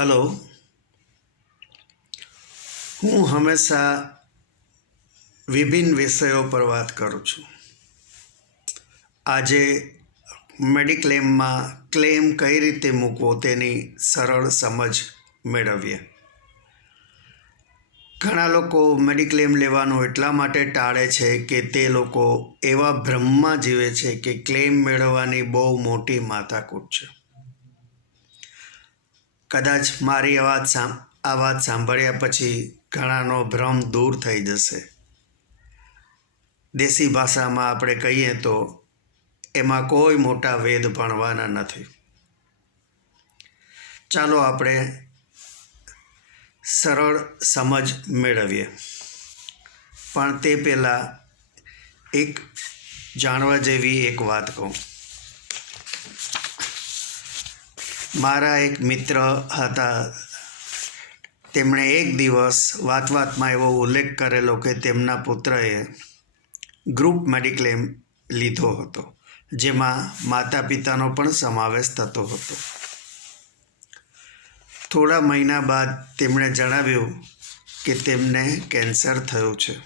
Hello હું હંમેશા વિભિન્ન વિષયો પર વાત કરું છું. આજે મેડિક્લેમમાં ક્લેમ કઈ રીતે મૂકવો તેની સરળ સમજ મેળવીએ. ઘણા લોકો મેડિક્લેમ લેવાનું એટલા માટે ટાળે છે કે તે લોકો એવા ભ્રમમાં જીવે છે કે ક્લેમ મેળવવાની બહુ મોટી માથાકૂટ છે. કદાચ મારી આ વાત આ વાત સાંભળ્યા પછી ઘણાનો ભ્રમ દૂર થઈ જશે. દેશી ભાષામાં આપણે કહીએ તો એમાં કોઈ મોટા વેદ ભણવાના નથી. ચાલો આપણે સરળ સમજ મેળવીએ. પણ તે પહેલાં એક જાણવા જેવી એક વાત કહું. મારા એક મિત્ર હતા. તેમણે એક દિવસ વાત વાતમાં એવો ઉલ્લેખ કરેલો કે તેમના પુત્રએ ગ્રુપ મેડિક્લેમ લીધો હતો, જેમાં માતા પિતાનો પણ સમાવેશ થતો હતો. થોડા મહિના બાદ તેમણે જણાવ્યું કે તેમને કેન્સર થયું છે.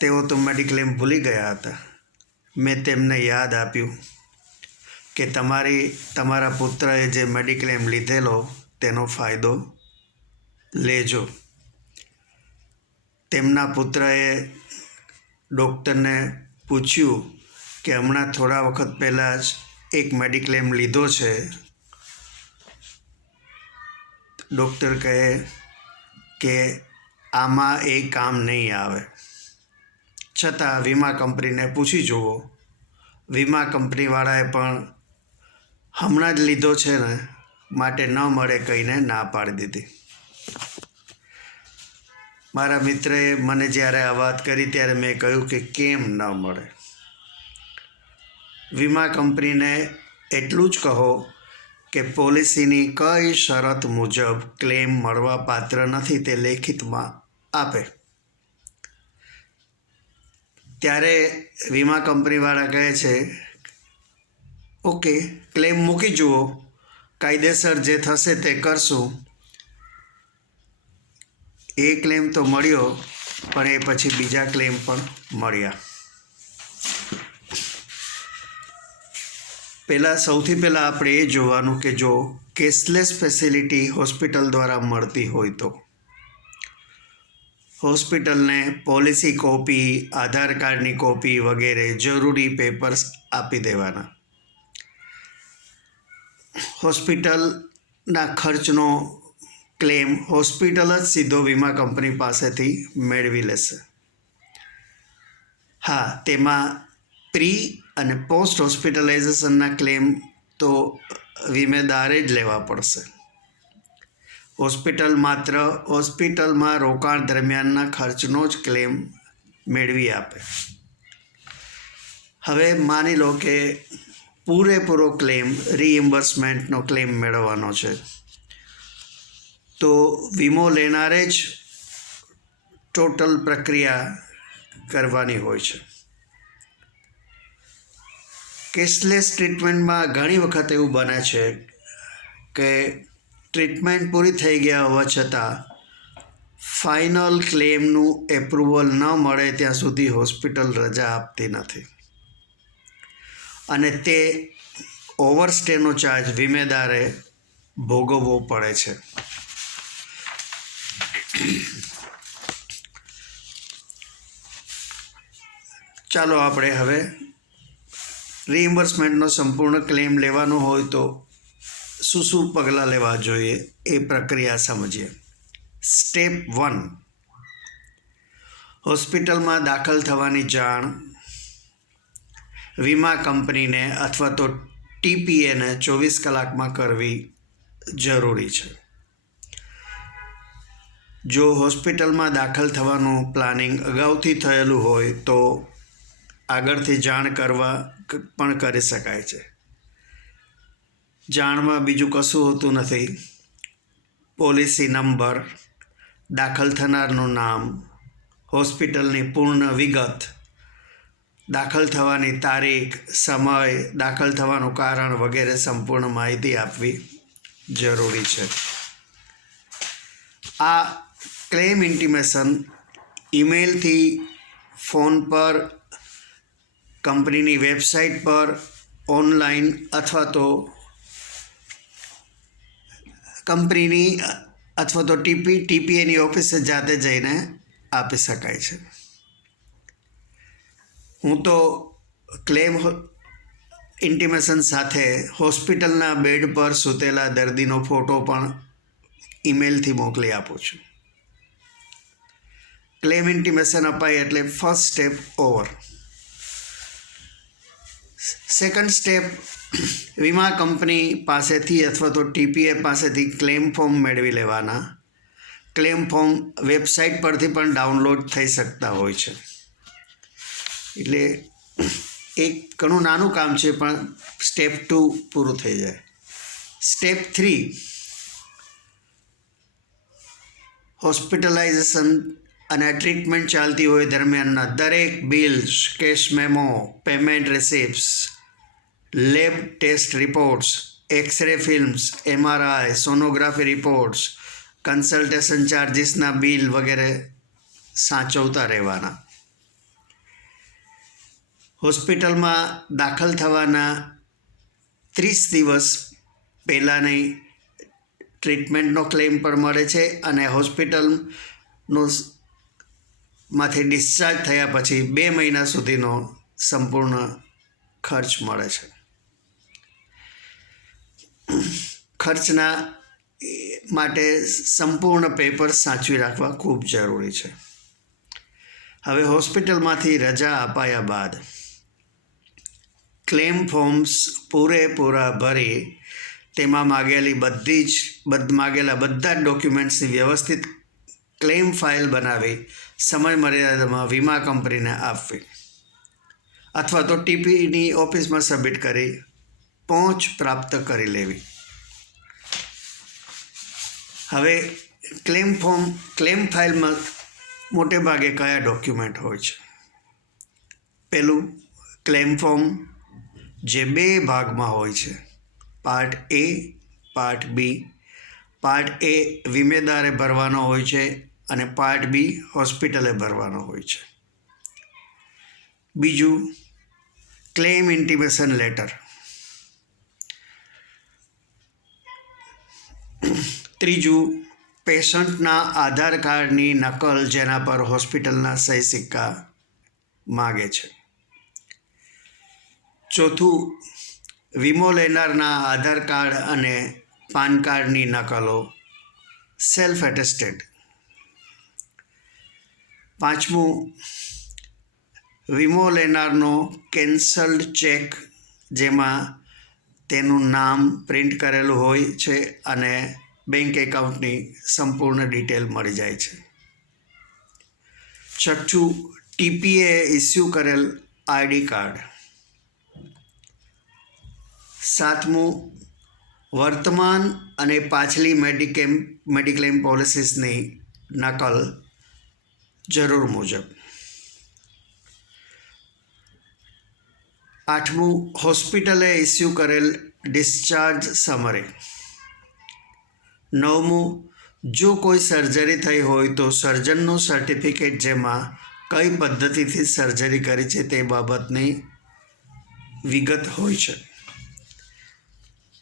તેઓ તો મેડિક્લેમ ભૂલી ગયા હતા. મેં તેમને યાદ આપ્યું. કે તમારી, તમારા પુત્રએ જે મેડિક્લેમ લીધેલો, તેનો ફાયદો લેજો. તેમના પુત્રએ ડૉક્ટરને પૂછ્યું કે હમણાં થોડા વખત પહેલાં જ એક મેડિક્લેમ લીધો છે. ડૉક્ટર કહે કે આમાં એ કામ નહીં આવે. છતાં વીમા કંપનીને પૂછી જુઓ. વીમા કંપનીવાળાએ પણ હમણાં જ લીધો છે ને, માટે ન મળે કહીને ના પાડી દીધી. મારા મિત્રએ મને જ્યારે આ વાત કરી ત્યારે મેં કહ્યું કે કેમ ન મળે. વીમા કંપનીને એટલું જ કહો કે પોલિસીની કઈ શરત મુજબ ક્લેમ મળવા પાત્ર નથી તે લેખિતમાં આપે. ત્યારે વીમા કંપનીવાળા કહે છે ઓકે, ક્લેમ મૂકી જુઓ. કાયદેસર જે થશે તે કરશું. એ ક્લેમ તો મળ્યો, પણ એ પછી બીજા ક્લેમ પણ મળ્યા. પહેલાં, સૌથી પહેલાં આપણે એ જોવાનું કે જો કેશલેસ ફેસિલિટી હોસ્પિટલ દ્વારા મળતી હોય તો. હોસ્પિટલને પોલિસી કોપી, આધાર કાર્ડની કોપી વગેરે જરૂરી પેપર્સ આપી દેવાના. હોસ્પિટલના ખર્ચનો ક્લેમ હોસ્પિટલ જ સીધો વીમા કંપની પાસેથી મેળવી લેશે. હા, તેમાં પ્રી અને પોસ્ટ હોસ્પિટલાઇઝેશનના ક્લેમ તો વીમેદારે જ લેવા પડશે. હોસ્પિટલ માત્ર હોસ્પિટલમાં રોકાણ દરમિયાનના ખર્ચનો જ ક્લેમ મેળવી આપે. હવે માની લો કે પૂરેપૂરો ક્લેમ રીઇમ્બર્સમેન્ટનો ક્લેમ મેળવવાનો છે. તો વીમો લેનારે જ ટોટલ પ્રક્રિયા કરવાની હોય છે. કેશલેસ ટ્રીટમેન્ટમાં ઘણી વખત એવું બને છે કે ટ્રીટમેન્ટ પૂરી થઈ ગયા હોવા છતાં ફાઇનલ ક્લેમનું એપ્રુવલ ન મળે ત્યાં સુધી હોસ્પિટલ રજા આપતી નથી. અને તે ઓવરસ્ટેનો ચાર્જ વીમેદારે ભોગવવો પડે છે. ચાલો આપણે હવે રીઇમ્બર્સમેન્ટનો સંપૂર્ણ ક્લેમ લેવાનો હોય તો શું શું પગલાં લેવા જોઈએ એ પ્રક્રિયા સમજીએ. સ્ટેપ વન હોસ્પિટલમાં દાખલ થવાની જાણ વીમા કંપનીને અથવા તો ટીપીએને ચોવીસ કલાકમાં કરવી જરૂરી છે. જો હોસ્પિટલમાં દાખલ થવાનું પ્લાનિંગ અગાઉથી થયેલું હોય તો આગળથી જાણ કરવા પણ કરી શકાય છે. જાણમાં બીજું કશું હોતું નથી. પોલિસી નંબર, દાખલ થનારનું નામ, હોસ્પિટલની પૂર્ણ વિગત દાખલ થવાની તારીખ, સમય દાખલ થવાનું કારણ વગેરે સંપૂર્ણ માહિતી આપવી જરૂરી છે. આ ક્લેમ ઇન્ટિમેશન ઈમેલથી ફોન પર, કંપનીની વેબસાઇટ પર ઓનલાઈન અથવા તો કંપનીની અથવા તો ટીપી, ટીપીએની ઓફિસે જાતે જઈને આપી શકાય છે. હું તો ક્લેમ ઇન્ટિમેશન સાથે હોસ્પિટલના બેડ પર સૂતેલા દર્દીનો ફોટો પણ ઈમેલથી મોકલી આપું છું. ક્લેમ ઇન્ટિમેશન અપાય એટલે first step over second step વીમા કંપની પાસેથી અથવા તો ટીપીએ પાસેથી ક્લેમ ફોર્મ મેળવી લેવાના. ક્લેમ ફોર્મ વેબસાઇટ પરથી પણ ડાઉનલોડ થઈ શકતા હોય છે. એટલે એક ઘણું નાનું કામ છે, પણ સ્ટેપ ટુ પૂરું થઈ જાય. સ્ટેપ થ્રી હોસ્પિટલાઇઝેશન અને ટ્રીટમેન્ટ ચાલતી હોય દરમિયાનના દરેક bills cash memo payment receipts lab test reports x-ray films MRI sonography reports consultation ચાર્જિસના bill વગેરે સાચવતા રહેવાના. હોસ્પિટલમાં દાખલ થવાના ત્રીસ દિવસ પહેલાંની ટ્રીટમેન્ટનો ક્લેમ પણ મળે છે અને હોસ્પિટલનો માંથી ડિસ્ચાર્જ થયા પછી બે મહિના સુધીનો સંપૂર્ણ ખર્ચ મળે છે. ખર્ચના માટે સંપૂર્ણ પેપર સાચવી રાખવા ખૂબ જરૂરી છે. હવે હોસ્પિટલમાંથી રજા અપાયા બાદ ક્લેમ ફોર્મ્સ પૂરેપૂરા ભરી તેમાં માગેલી બધી જ, બધ, માગેલા બધા જ ડોક્યુમેન્ટ્સની વ્યવસ્થિત ક્લેમ ફાઇલ બનાવી સમય મર્યાદામાં વીમા કંપનીને આપવી. અથવા તો ટીપીની ઓફિસમાં સબમિટ કરી પહોંચ પ્રાપ્ત કરી લેવી. હવે ક્લેમ ફોર્મ, ક્લેમ ફાઇલમાં મોટે ભાગે કયા ડોક્યુમેન્ટ હોય છે? પહેલું, ક્લેમ ફોર્મ જે બે ભાગમાં હોય છે. Part A, part B. Part A વીમેદારે ભરવાનો હોય છે અને પાર્ટ બી હોસ્પિટલે ભરવાનો હોય છે. બીજું, ક્લેમ ઇન્ટિમેશન લેટર. ત્રીજું, પેશન્ટના આધાર કાર્ડની નકલ જેના પર હોસ્પિટલના સહી સિક્કા માગે છે. ચોથું વીમો લેનારના આધાર કાર્ડ અને પાન કાર્ડની નકલો સેલ્ફ એટેસ્ટેડ. પાંચમું, વીમો લેનારનો કેન્સલ્ડ ચેક, જેમાં તેનું નામ પ્રિન્ટ કરેલું હોય છે અને બેંક એકાઉન્ટની સંપૂર્ણ ડિટેલ મળી જાય છે. છઠ્ઠું, ટીપીએ ઇસ્યુ કરેલ આઈડી કાર્ડ. સાતમું, વર્તમાન અને પાછલી મેડિકેમ, મેડિક્લેમ પોલિસીસની નકલ જરૂર મુજબ. આઠમું, હોસ્પિટલે ઇસ્યુ કરેલ ડિસ્ચાર્જ સમરી. નવમું, જો કોઈ સર્જરી થઈ હોય તો સર્જનનું સર્ટિફિકેટ જેમાં કઈ પદ્ધતિથી સર્જરી કરી છે તે બાબતની વિગત હોય છે.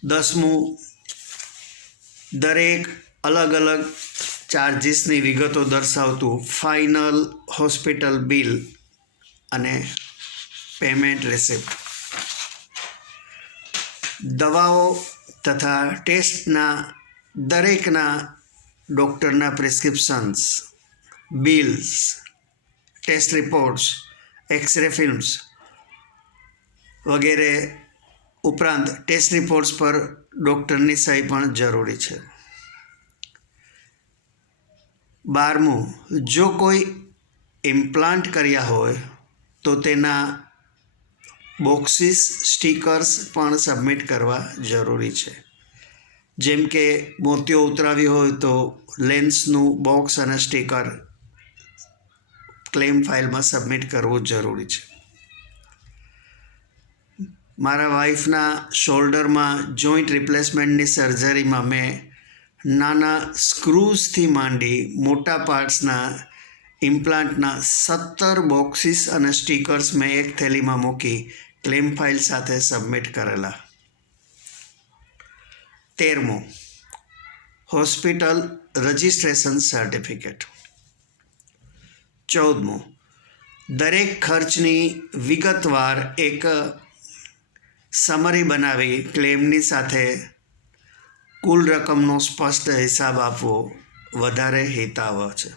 દસમું, દરેક અલગ અલગ ચાર્જિસની વિગતો દર્શાવતું ફાઇનલ હોસ્પિટલ બિલ અને પેમેન્ટ રિસિપ્ટ દવાઓ તથા ટેસ્ટના દરેકના ડૉક્ટરના prescriptions bills test reports x-ray films વગેરે ઉપરાંત ટેસ્ટ રિપોર્ટ્સ પર ડૉક્ટરની સહી પણ જરૂરી છે. બારમું, જો કોઈ ઇમ્પ્લાન્ટ કર્યા હોય, તો તેના બોક્સિસ સ્ટીકર્સ પણ સબમિટ કરવા જરૂરી છે. જેમ કે મોતિયો ઉતરાવી હોય તો લેન્સનું બોક્સ અને સ્ટીકર ક્લેમ ફાઇલમાં સબમિટ કરવું જરૂરી છે. મારા વાઈફના શોલ્ડરમાં જોઈન્ટ રિપ્લેસમેન્ટની સર્જરીમાં મેં નાના સ્ક્રૂઝથી માંડી મોટા પાર્ટ્સના ઇમ્પ્લાન્ટના સત્તર બોક્સિસ અને સ્ટીકર્સ મેં એક થેલીમાં મૂકી ક્લેમ ફાઇલ સાથે સબમિટ કરેલા. તેરમું, હોસ્પિટલ રજિસ્ટ્રેશન સર્ટિફિકેટ. ચૌદમું, દરેક ખર્ચની વિગતવાર એક સમરી બનાવી ક્લેમની સાથે કુલ રકમનો સ્પષ્ટ હિસાબ આપવો વધારે હિતાવહ છે.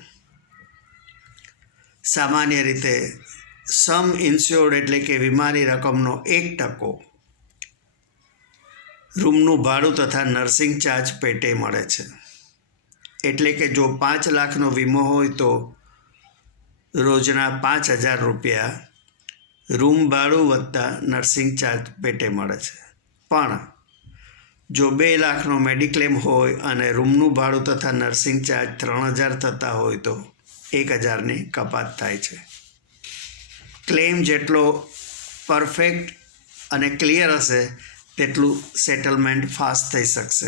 સામાન્ય રીતે સમ ઇન્સ્યોર્ડ એટલે કે વીમાની રકમનો એક ટકો રૂમનું ભાડું તથા નર્સિંગ ચાર્જ પેટે મળે છે. એટલે કે જો પાંચ લાખનો વીમો હોય તો રોજના પાંચ હજાર રૂપિયા રૂમ ભાડું વધતા નર્સિંગ ચાર્જ પેટે મળે છે. પણ જો બે લાખનો મેડિક્લેમ હોય અને રૂમનું ભાડું તથા નર્સિંગ ચાર્જ ત્રણ હજાર થતા હોય તો એક હજારની કપાત થાય છે. ક્લેમ જેટલો પરફેક્ટ અને ક્લિયર હશે, તેટલું સેટલમેન્ટ ફાસ્ટ થઈ શકશે.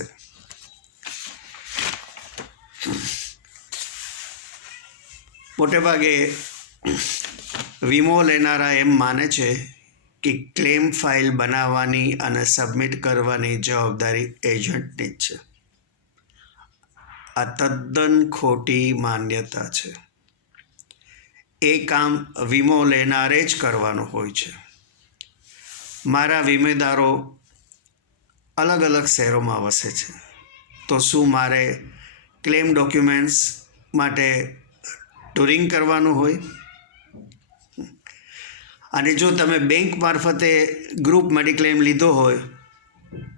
મોટે ભાગે વીમો લેનારા એમ માને છે કે ક્લેમ ફાઇલ બનાવવાની અને સબમિટ કરવાની જવાબદારી એજન્ટની જ છે. આ તદ્દન ખોટી માન્યતા છે. એ કામ વીમો લેનારે જ કરવાનું હોય છે. મારા વીમેદારો અલગ અલગ શહેરોમાં વસે છે. તો શું મારે ક્લેમ ડોક્યુમેન્ટ્સ માટે ટુરિંગ કરવાનું હોય? અને જો તમે બેંક મારફતે ગ્રુપ મેડિક્લેમ લીધો હોય,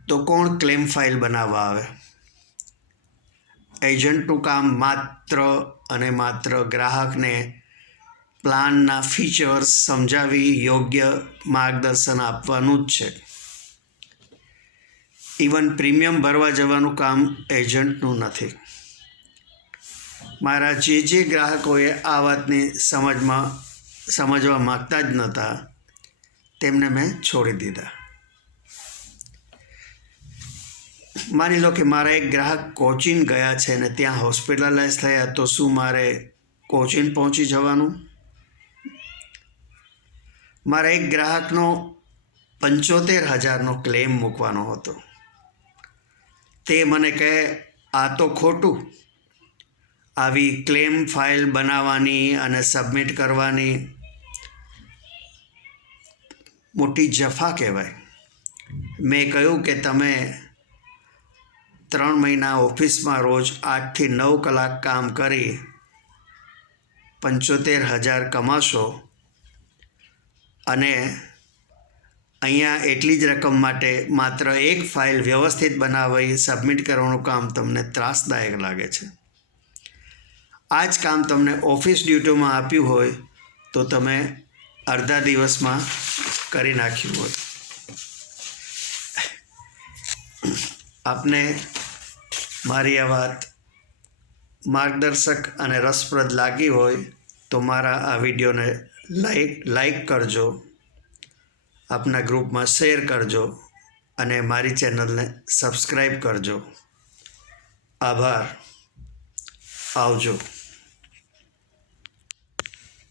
તો કોણ ક્લેમ ફાઇલ બનાવવા આવે? એજન્ટનું કામ માત્ર અને માત્ર ગ્રાહકને પ્લાનના ફીચર્સ સમજાવી યોગ્ય માર્ગદર્શન આપવાનું જ છે. ઇવન પ્રીમિયમ ભરવા જવાનું કામ એજન્ટનું નથી. મારા જે જે ગ્રાહકોએ આ વાતની સમજમાં સમજવા માગતા જ નહોતા. તેમને મેં છોડી દીધા. માની લો કે મારા એક ગ્રાહક કોચિન ગયા છે ને ત્યાં હોસ્પિટલાઇઝ થયા, તો શું મારે કોચિન પહોંચી જવાનું? મારા એક ગ્રાહકનો પંચોતેર હજારનો ક્લેમ મૂકવાનો હતો. તે મને કહે, આ તો ખોટું. આવી ક્લેમ ફાઇલ બનાવવાની અને સબમિટ કરવાની મોટી જફા કહેવાય. મેં કહ્યું કે તમે ત્રણ મહિના ઓફિસમાં રોજ આઠથી નવ કલાક કામ કરી પંચોતેર હજાર કમાશો અને અહીંયા એટલી જ રકમ માટે માત્ર એક ફાઇલ વ્યવસ્થિત બનાવી સબમિટ કરવાનું કામ તમને ત્રાસદાયક લાગે છે. આ જ કામ તમને ઓફિસ ડ્યુટીમાં આપ્યું હોય તો તમે અડધા દિવસમાં કરી નાખ્યું હોય આપને મારી આ વાત માર્ગદર્શક અને રસપ્રદ લાગી હોય તો મારા આ વિડીયોને લાઈક લાઈક કરજો, આપના ગ્રુપમાં શેર કરજો અને મારી ચેનલને સબસ્ક્રાઈબ કરજો. આભાર. આવજો.